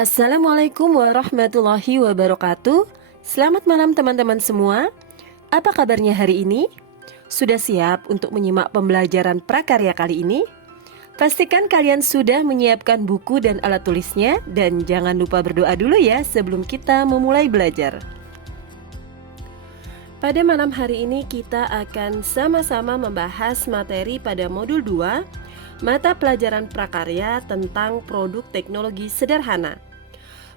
Assalamualaikum warahmatullahi wabarakatuh. Selamat malam teman-teman semua. Apa kabarnya hari ini? Sudah siap untuk menyimak pembelajaran prakarya kali ini? Pastikan kalian sudah menyiapkan buku dan alat tulisnya, dan jangan lupa berdoa dulu ya sebelum kita memulai belajar. Pada malam hari ini kita akan sama-sama membahas materi pada modul 2, mata pelajaran prakarya tentang produk teknologi sederhana.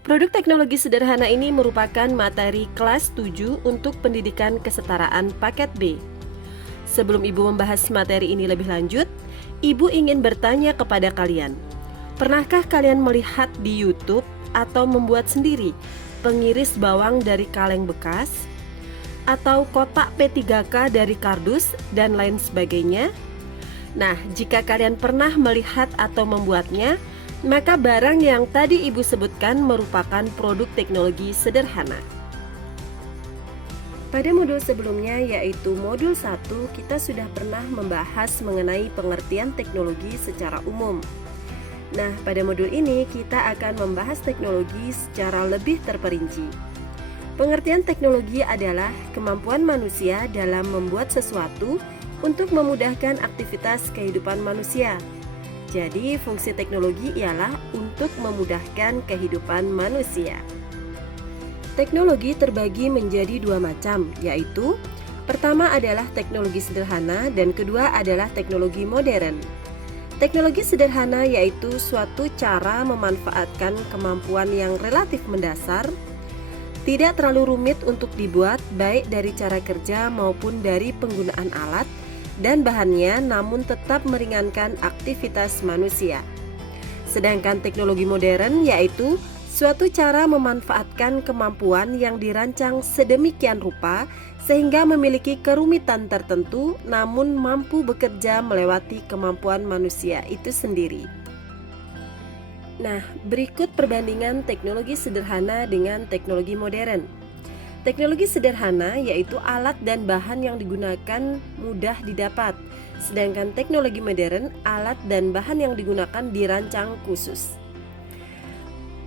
Produk teknologi sederhana ini merupakan materi kelas 7 untuk pendidikan kesetaraan paket B. Sebelum Ibu membahas materi ini lebih lanjut, Ibu ingin bertanya kepada kalian. Pernahkah kalian melihat di YouTube atau membuat sendiri pengiris bawang dari kaleng bekas? Atau kotak P3K dari kardus dan lain sebagainya? Nah, jika kalian pernah melihat atau membuatnya, maka barang yang tadi Ibu sebutkan merupakan produk teknologi sederhana. Pada modul sebelumnya, yaitu modul 1, kita sudah pernah membahas mengenai pengertian teknologi secara umum. Nah, pada modul ini kita akan membahas teknologi secara lebih terperinci. Pengertian teknologi adalah kemampuan manusia dalam membuat sesuatu untuk memudahkan aktivitas kehidupan manusia. Jadi, fungsi teknologi ialah untuk memudahkan kehidupan manusia. Teknologi terbagi menjadi dua macam, yaitu pertama adalah teknologi sederhana dan kedua adalah teknologi modern. Teknologi sederhana yaitu suatu cara memanfaatkan kemampuan yang relatif mendasar, tidak terlalu rumit untuk dibuat baik dari cara kerja maupun dari penggunaan alat dan bahannya, namun tetap meringankan aktivitas manusia. Sedangkan teknologi modern yaitu suatu cara memanfaatkan kemampuan yang dirancang sedemikian rupa sehingga memiliki kerumitan tertentu namun mampu bekerja melewati kemampuan manusia itu sendiri. Nah, berikut perbandingan teknologi sederhana dengan teknologi modern. Teknologi sederhana yaitu alat dan bahan yang digunakan mudah didapat, sedangkan teknologi modern alat dan bahan yang digunakan dirancang khusus.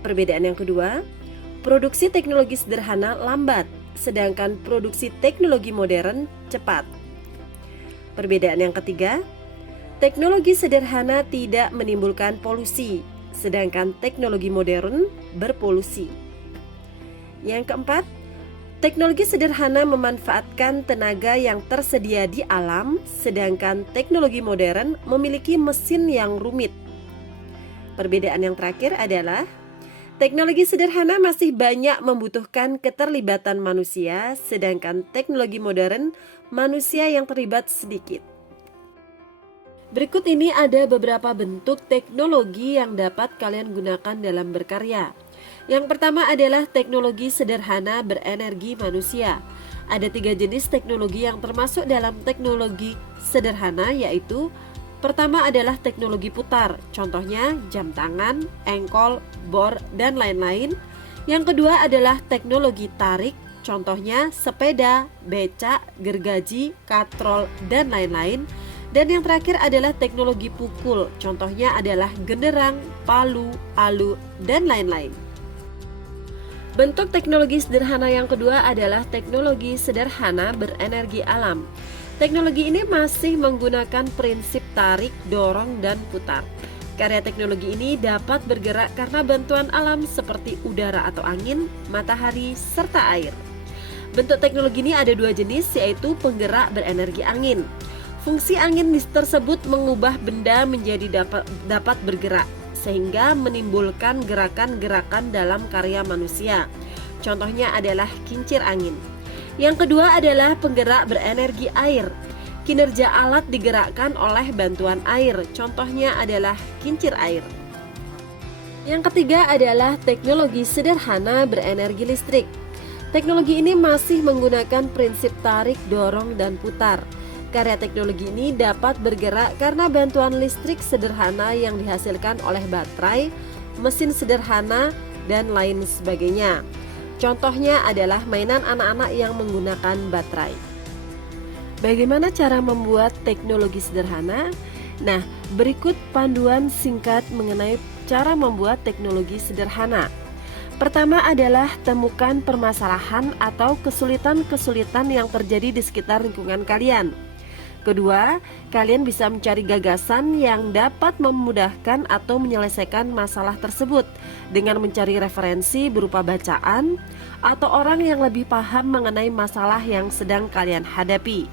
Perbedaan yang kedua, produksi teknologi sederhana lambat, sedangkan produksi teknologi modern cepat. Perbedaan yang ketiga, teknologi sederhana tidak menimbulkan polusi, sedangkan teknologi modern berpolusi. Yang keempat, teknologi sederhana memanfaatkan tenaga yang tersedia di alam, sedangkan teknologi modern memiliki mesin yang rumit. Perbedaan yang terakhir adalah teknologi sederhana masih banyak membutuhkan keterlibatan manusia, sedangkan teknologi modern manusia yang terlibat sedikit. Berikut ini ada beberapa bentuk teknologi yang dapat kalian gunakan dalam berkarya. Yang pertama adalah teknologi sederhana berenergi manusia. Ada 3 jenis teknologi yang termasuk dalam teknologi sederhana, yaitu pertama adalah teknologi putar, contohnya jam tangan, engkol, bor, dan lain-lain. Yang kedua adalah teknologi tarik, contohnya sepeda, becak, gergaji, katrol, dan lain-lain. Dan yang terakhir adalah teknologi pukul, contohnya adalah genderang, palu, alu, dan lain-lain. Bentuk teknologi sederhana yang kedua adalah teknologi sederhana berenergi alam. Teknologi ini masih menggunakan prinsip tarik, dorong, dan putar. Karya teknologi ini dapat bergerak karena bantuan alam seperti udara atau angin, matahari, serta air. Bentuk teknologi ini ada 2 jenis, yaitu penggerak berenergi angin. Fungsi angin tersebut mengubah benda menjadi dapat bergerak, sehingga menimbulkan gerakan-gerakan dalam karya manusia. Contohnya adalah kincir angin. Yang kedua adalah penggerak berenergi air. Kinerja alat digerakkan oleh bantuan air. Contohnya adalah kincir air. Yang ketiga adalah teknologi sederhana berenergi listrik. Teknologi ini masih menggunakan prinsip tarik, dorong, dan putar. Karya teknologi ini dapat bergerak karena bantuan listrik sederhana yang dihasilkan oleh baterai, mesin sederhana, dan lain sebagainya. Contohnya adalah mainan anak-anak yang menggunakan baterai. Bagaimana cara membuat teknologi sederhana? Nah, berikut panduan singkat mengenai cara membuat teknologi sederhana. Pertama adalah temukan permasalahan atau kesulitan-kesulitan yang terjadi di sekitar lingkungan kalian. Kedua, kalian bisa mencari gagasan yang dapat memudahkan atau menyelesaikan masalah tersebut dengan mencari referensi berupa bacaan atau orang yang lebih paham mengenai masalah yang sedang kalian hadapi.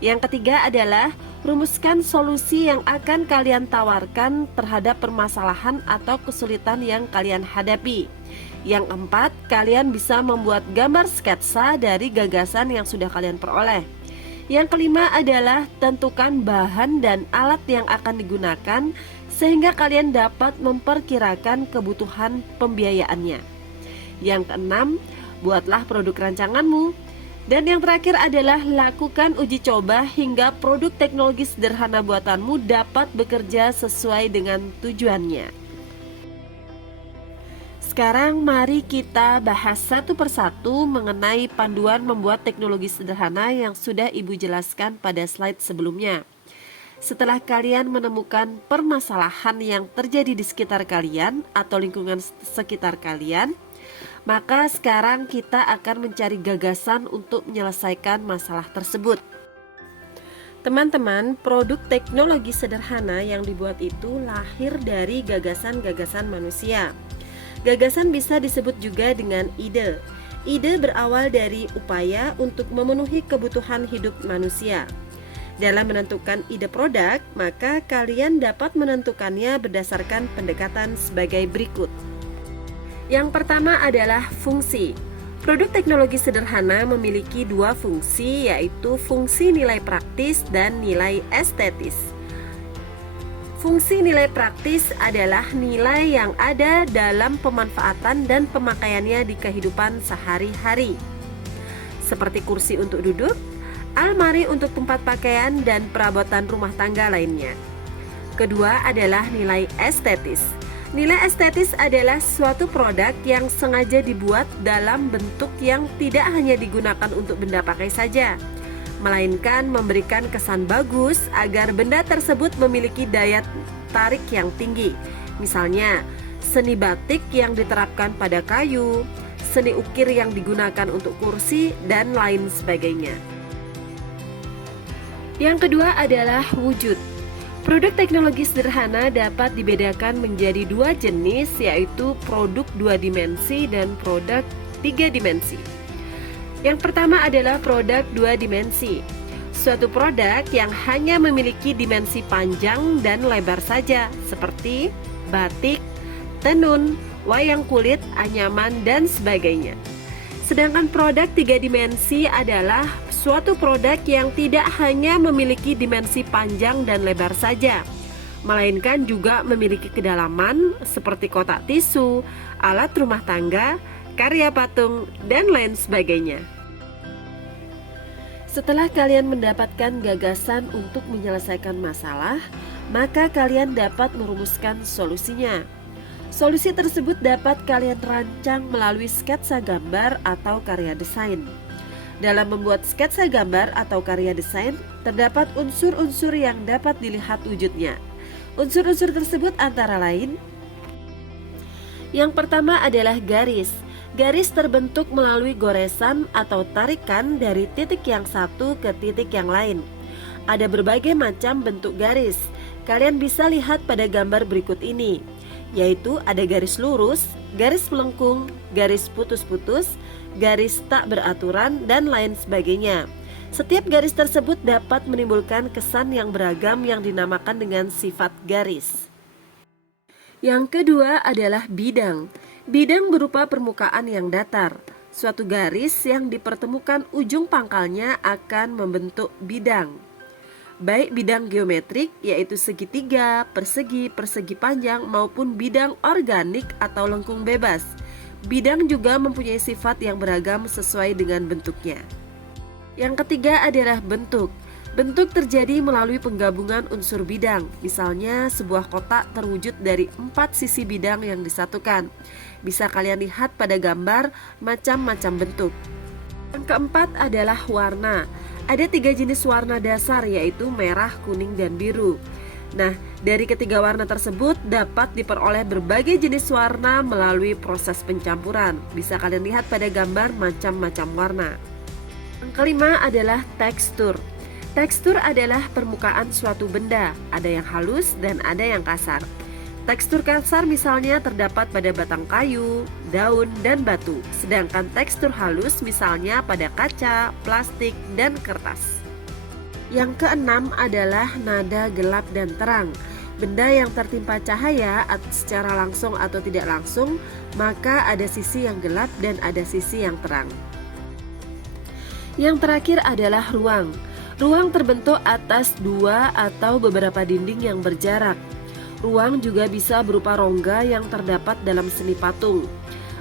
Yang ketiga adalah rumuskan solusi yang akan kalian tawarkan terhadap permasalahan atau kesulitan yang kalian hadapi. Yang keempat, kalian bisa membuat gambar sketsa dari gagasan yang sudah kalian peroleh. Yang kelima adalah tentukan bahan dan alat yang akan digunakan sehingga kalian dapat memperkirakan kebutuhan pembiayaannya. Yang keenam, buatlah produk rancanganmu. Dan yang terakhir adalah lakukan uji coba hingga produk teknologi sederhana buatanmu dapat bekerja sesuai dengan tujuannya. Sekarang mari kita bahas satu persatu mengenai panduan membuat teknologi sederhana yang sudah Ibu jelaskan pada slide sebelumnya. Setelah kalian menemukan permasalahan yang terjadi di sekitar kalian atau lingkungan sekitar kalian, maka sekarang kita akan mencari gagasan untuk menyelesaikan masalah tersebut. Teman-teman, produk teknologi sederhana yang dibuat itu lahir dari gagasan-gagasan manusia. Gagasan bisa disebut juga dengan ide. Ide berawal dari upaya untuk memenuhi kebutuhan hidup manusia. Dalam menentukan ide produk, maka kalian dapat menentukannya berdasarkan pendekatan sebagai berikut. Yang pertama adalah fungsi. Produk teknologi sederhana memiliki dua fungsi, yaitu fungsi nilai praktis dan nilai estetis. Fungsi nilai praktis adalah nilai yang ada dalam pemanfaatan dan pemakaiannya di kehidupan sehari-hari, seperti kursi untuk duduk, almari untuk tempat pakaian, dan perabotan rumah tangga lainnya. Kedua adalah nilai estetis. Nilai estetis adalah suatu produk yang sengaja dibuat dalam bentuk yang tidak hanya digunakan untuk benda pakai saja, melainkan memberikan kesan bagus agar benda tersebut memiliki daya tarik yang tinggi. Misalnya, seni batik yang diterapkan pada kayu, seni ukir yang digunakan untuk kursi, dan lain sebagainya. Yang kedua adalah wujud. Produk teknologi sederhana dapat dibedakan menjadi dua jenis, yaitu produk 2 dimensi dan produk 3 dimensi. Yang pertama adalah produk 2 dimensi. Suatu produk yang hanya memiliki dimensi panjang dan lebar saja, seperti batik, tenun, wayang kulit, anyaman, dan sebagainya. Sedangkan produk 3 dimensi adalah suatu produk yang tidak hanya memiliki dimensi panjang dan lebar saja, melainkan juga memiliki kedalaman seperti kotak tisu, alat rumah tangga, karya patung, dan lain sebagainya. Setelah kalian mendapatkan gagasan untuk menyelesaikan masalah, maka kalian dapat merumuskan solusinya. Solusi tersebut dapat kalian rancang melalui sketsa gambar atau karya desain. Dalam membuat sketsa gambar atau karya desain, terdapat unsur-unsur yang dapat dilihat wujudnya. Unsur-unsur tersebut antara lain: yang pertama adalah garis. Garis terbentuk melalui goresan atau tarikan dari titik yang satu ke titik yang lain. Ada berbagai macam bentuk garis. Kalian bisa lihat pada gambar berikut ini, yaitu ada garis lurus, garis melengkung, garis putus-putus, garis tak beraturan, dan lain sebagainya. Setiap garis tersebut dapat menimbulkan kesan yang beragam yang dinamakan dengan sifat garis. Yang kedua adalah bidang. Bidang berupa permukaan yang datar. Suatu garis yang dipertemukan ujung pangkalnya akan membentuk bidang. Baik bidang geometrik, yaitu segitiga, persegi, persegi panjang, maupun bidang organik atau lengkung bebas. Bidang juga mempunyai sifat yang beragam sesuai dengan bentuknya. Yang ketiga adalah bentuk. Bentuk terjadi melalui penggabungan unsur bidang. Misalnya sebuah kotak terwujud dari 4 sisi bidang yang disatukan. Bisa kalian lihat pada gambar macam-macam bentuk. Yang keempat adalah warna. Ada 3 jenis warna dasar, yaitu merah, kuning, dan biru. Nah, dari ketiga warna tersebut dapat diperoleh berbagai jenis warna melalui proses pencampuran. Bisa kalian lihat pada gambar macam-macam warna. Yang kelima adalah tekstur. Tekstur adalah permukaan suatu benda, ada yang halus dan ada yang kasar. Tekstur kasar misalnya terdapat pada batang kayu, daun, dan batu. Sedangkan tekstur halus misalnya pada kaca, plastik, dan kertas. Yang keenam adalah nada gelap dan terang. Benda yang tertimpa cahaya secara langsung atau tidak langsung, maka ada sisi yang gelap dan ada sisi yang terang. Yang terakhir adalah ruang. Ruang terbentuk atas dua atau beberapa dinding yang berjarak. Ruang juga bisa berupa rongga yang terdapat dalam seni patung.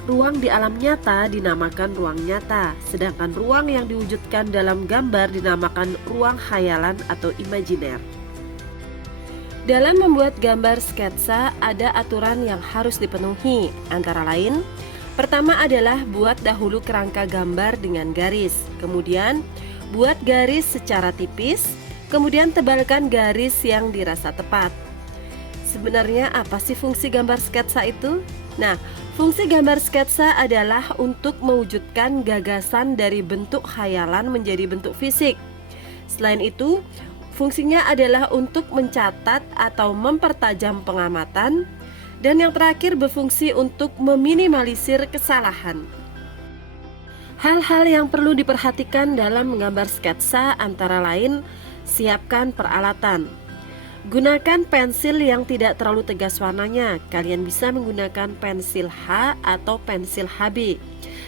Ruang di alam nyata dinamakan ruang nyata, sedangkan ruang yang diwujudkan dalam gambar dinamakan ruang khayalan atau imajiner. Dalam membuat gambar sketsa ada aturan yang harus dipenuhi, antara lain, pertama adalah buat dahulu kerangka gambar dengan garis, kemudian buat garis secara tipis, kemudian tebalkan garis yang dirasa tepat. Sebenarnya apa sih fungsi gambar sketsa itu? Nah, fungsi gambar sketsa adalah untuk mewujudkan gagasan dari bentuk khayalan menjadi bentuk fisik. Selain itu, fungsinya adalah untuk mencatat atau mempertajam pengamatan, dan yang terakhir berfungsi untuk meminimalisir kesalahan. Hal-hal yang perlu diperhatikan dalam menggambar sketsa antara lain, siapkan peralatan. Gunakan pensil yang tidak terlalu tegas warnanya. Kalian bisa menggunakan pensil H atau pensil HB.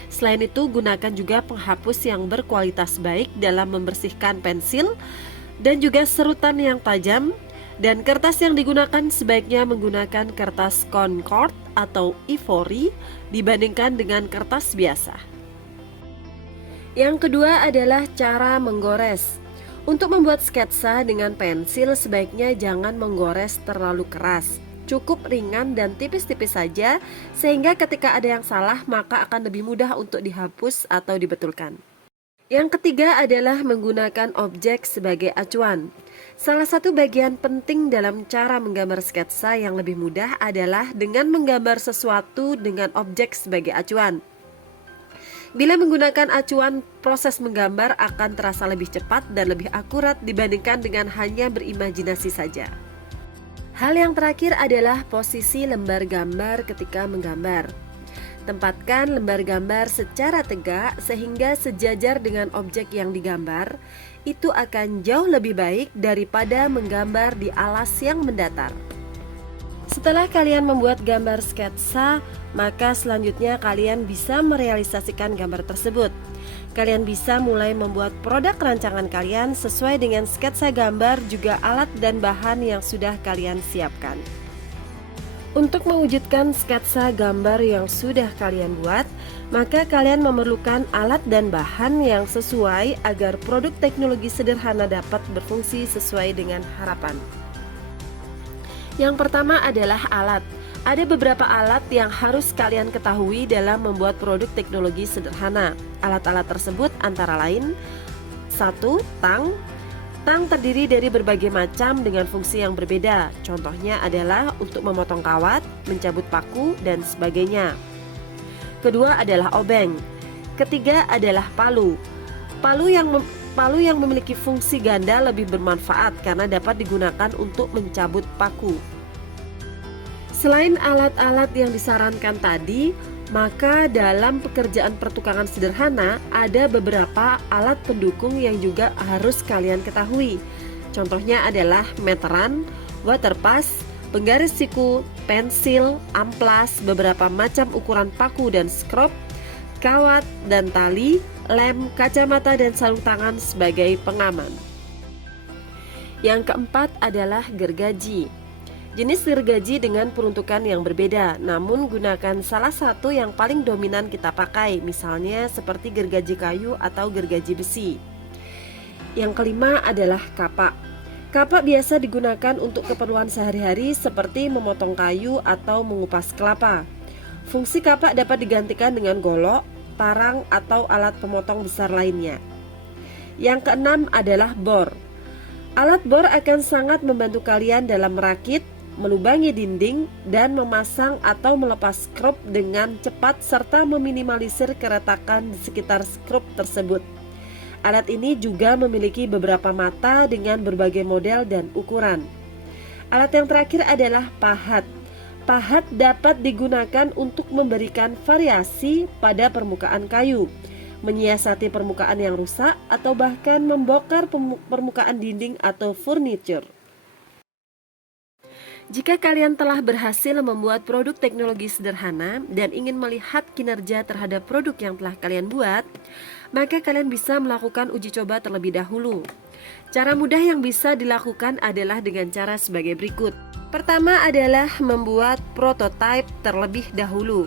Selain itu, gunakan juga penghapus yang berkualitas baik dalam membersihkan pensil dan juga serutan yang tajam. Dan kertas yang digunakan sebaiknya menggunakan kertas Concord atau Ivory dibandingkan dengan kertas biasa. Yang kedua adalah cara menggores. Untuk membuat sketsa dengan pensil sebaiknya jangan menggores terlalu keras. Cukup ringan dan tipis-tipis saja sehingga ketika ada yang salah maka akan lebih mudah untuk dihapus atau dibetulkan. Yang ketiga adalah menggunakan objek sebagai acuan. Salah satu bagian penting dalam cara menggambar sketsa yang lebih mudah adalah dengan menggambar sesuatu dengan objek sebagai acuan. Bila menggunakan acuan, proses menggambar akan terasa lebih cepat dan lebih akurat dibandingkan dengan hanya berimajinasi saja. Hal yang terakhir adalah posisi lembar gambar ketika menggambar. Tempatkan lembar gambar secara tegak sehingga sejajar dengan objek yang digambar. Itu akan jauh lebih baik daripada menggambar di alas yang mendatar. Setelah kalian membuat gambar sketsa, maka selanjutnya kalian bisa merealisasikan gambar tersebut. Kalian bisa mulai membuat produk rancangan kalian sesuai dengan sketsa gambar juga alat dan bahan yang sudah kalian siapkan. Untuk mewujudkan sketsa gambar yang sudah kalian buat, maka kalian memerlukan alat dan bahan yang sesuai agar produk teknologi sederhana dapat berfungsi sesuai dengan harapan. Yang pertama adalah alat. Ada beberapa alat yang harus kalian ketahui dalam membuat produk teknologi sederhana. Alat-alat tersebut antara lain 1. Tang. Tang terdiri dari berbagai macam dengan fungsi yang berbeda. Contohnya adalah untuk memotong kawat, mencabut paku, dan sebagainya. Kedua adalah obeng. Ketiga adalah palu. Palu yang memiliki fungsi ganda lebih bermanfaat karena dapat digunakan untuk mencabut paku. Selain alat-alat yang disarankan tadi, maka dalam pekerjaan pertukangan sederhana ada beberapa alat pendukung yang juga harus kalian ketahui. Contohnya adalah meteran, waterpass, penggaris siku, pensil, amplas, beberapa macam ukuran paku dan skrup, kawat dan tali, lem, kacamata dan sarung tangan sebagai pengaman. Yang keempat adalah gergaji. Jenis gergaji dengan peruntukan yang berbeda, namun gunakan salah satu yang paling dominan kita pakai, misalnya seperti gergaji kayu atau gergaji besi. Yang kelima adalah kapak. Kapak biasa digunakan untuk keperluan sehari-hari seperti memotong kayu atau mengupas kelapa. Fungsi kapak dapat digantikan dengan golok, parang, atau alat pemotong besar lainnya. Yang keenam adalah bor. Alat bor akan sangat membantu kalian dalam merakit, melubangi dinding, dan memasang atau melepas skrup dengan cepat serta meminimalisir keretakan di sekitar skrup tersebut. Alat ini juga memiliki beberapa mata dengan berbagai model dan ukuran. Alat yang terakhir adalah pahat. Pahat dapat digunakan untuk memberikan variasi pada permukaan kayu, menyiasati permukaan yang rusak, atau bahkan membongkar permukaan dinding atau furniture. Jika kalian telah berhasil membuat produk teknologi sederhana dan ingin melihat kinerja terhadap produk yang telah kalian buat, maka kalian bisa melakukan uji coba terlebih dahulu. Cara mudah yang bisa dilakukan adalah dengan cara sebagai berikut. Pertama adalah membuat prototipe terlebih dahulu.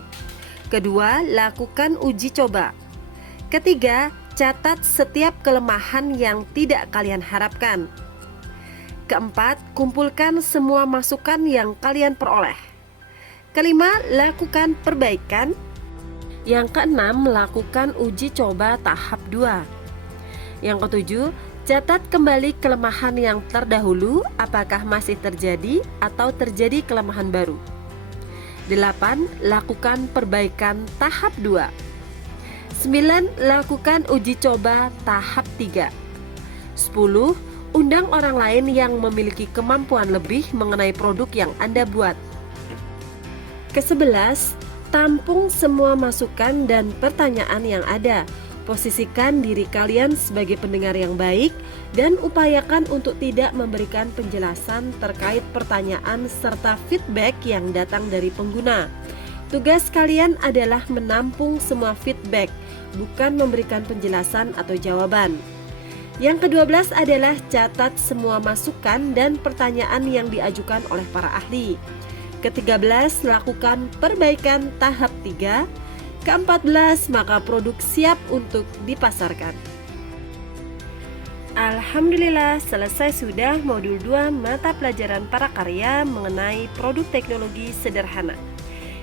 Kedua, lakukan uji coba. Ketiga, catat setiap kelemahan yang tidak kalian harapkan. Keempat, kumpulkan semua masukan yang kalian peroleh. Kelima, lakukan perbaikan. Yang keenam, melakukan uji coba tahap 2. Yang ketujuh, catat kembali kelemahan yang terdahulu apakah masih terjadi atau terjadi kelemahan baru. 8. Lakukan perbaikan tahap 2. 9. Lakukan uji coba tahap 3. 10. Undang orang lain yang memiliki kemampuan lebih mengenai produk yang Anda buat. Ke-11, tampung semua masukan dan pertanyaan yang ada. Posisikan diri kalian sebagai pendengar yang baik dan upayakan untuk tidak memberikan penjelasan terkait pertanyaan serta feedback yang datang dari pengguna. Tugas kalian adalah menampung semua feedback, bukan memberikan penjelasan atau jawaban. Yang ke-12 adalah catat semua masukan dan pertanyaan yang diajukan oleh para ahli. Ke-13, lakukan perbaikan tahap 3. Ke-14, maka produk siap untuk dipasarkan. Alhamdulillah, selesai sudah modul 2 mata pelajaran prakarya mengenai produk teknologi sederhana.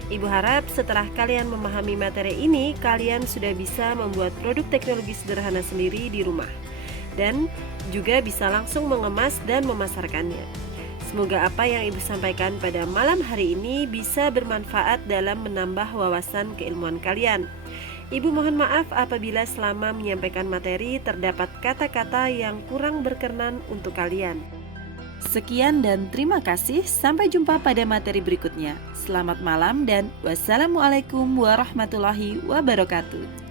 Ibu harap setelah kalian memahami materi ini, kalian sudah bisa membuat produk teknologi sederhana sendiri di rumah dan juga bisa langsung mengemas dan memasarkannya. Semoga apa yang Ibu sampaikan pada malam hari ini bisa bermanfaat dalam menambah wawasan keilmuan kalian. Ibu mohon maaf apabila selama menyampaikan materi terdapat kata-kata yang kurang berkenan untuk kalian. Sekian dan terima kasih. Sampai jumpa pada materi berikutnya. Selamat malam dan wassalamualaikum warahmatullahi wabarakatuh.